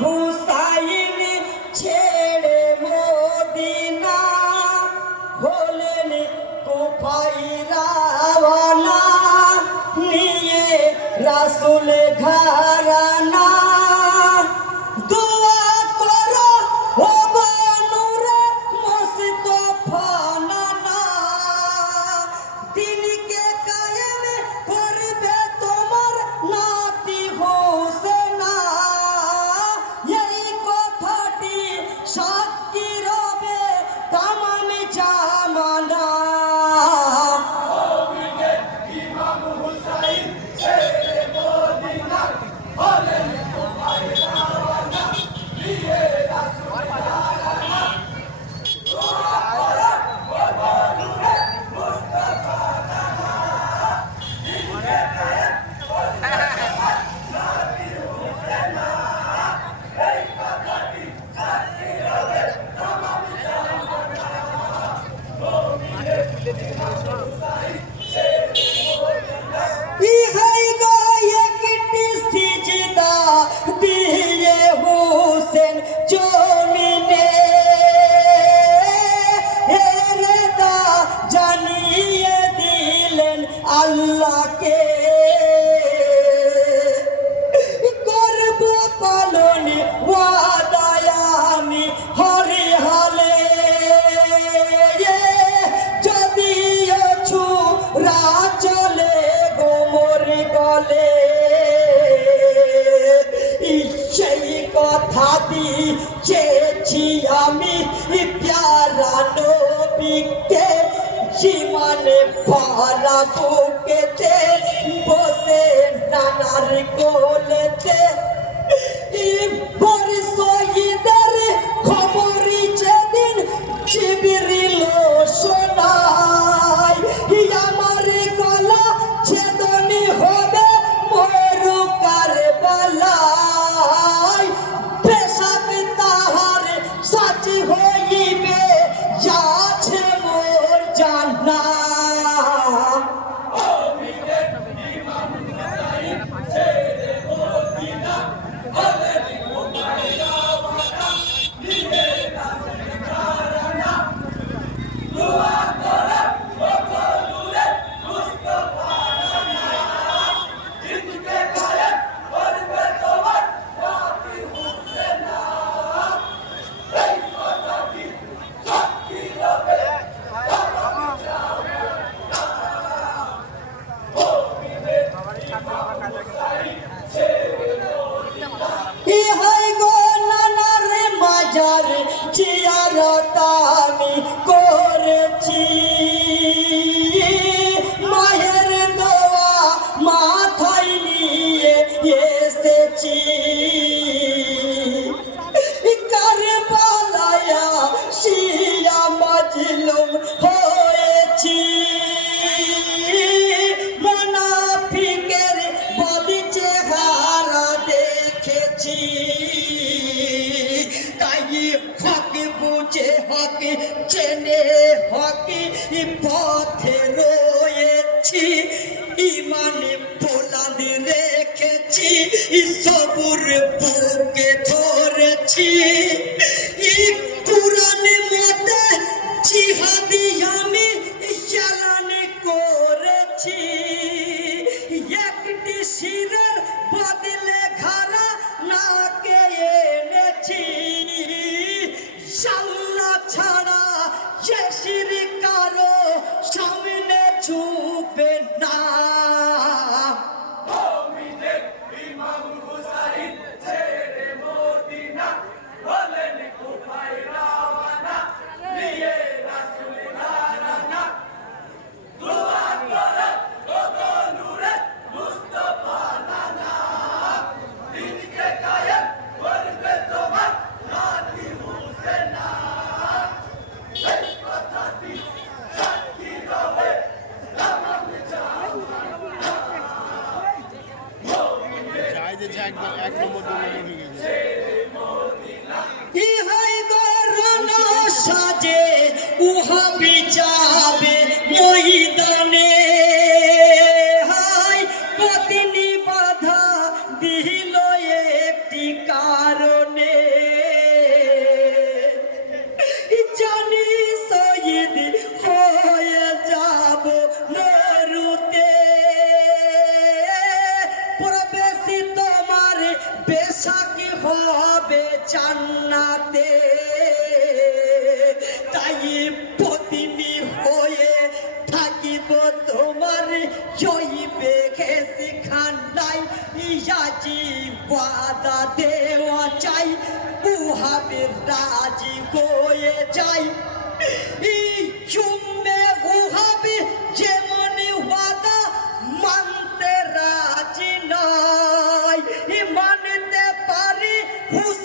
হুসাইন ছেড়ে মদিনা হলেন কোফাই রাওয়ানা নিয়ে রাসুল ঘারা আল্লাহকে করব পালন, ওয়াদায় আমি হরে হালে যদিও ছুরা চলে গোমর গলে সেই কথা দিয়েছি আমি প্যারা নবিক। সীমানে পারা বুকেতে তাই হকে বুঝে হকে চেনে হকে পথে রয়েছি। ইমানে পোলান রেখেছি সবুর বুকে ধরেছি। এক এক নম্বর জন্য হয়ে গেছে হবে জান্নাতে। তাই পদিনী হয়ে থাকিব তোমার জয়বে ঘেসি খান্ডাই ইয়াজি ওয়াদা দেওয়া চাই উহাবে রাজি হয়ে যাই। এই চুম্বে পারি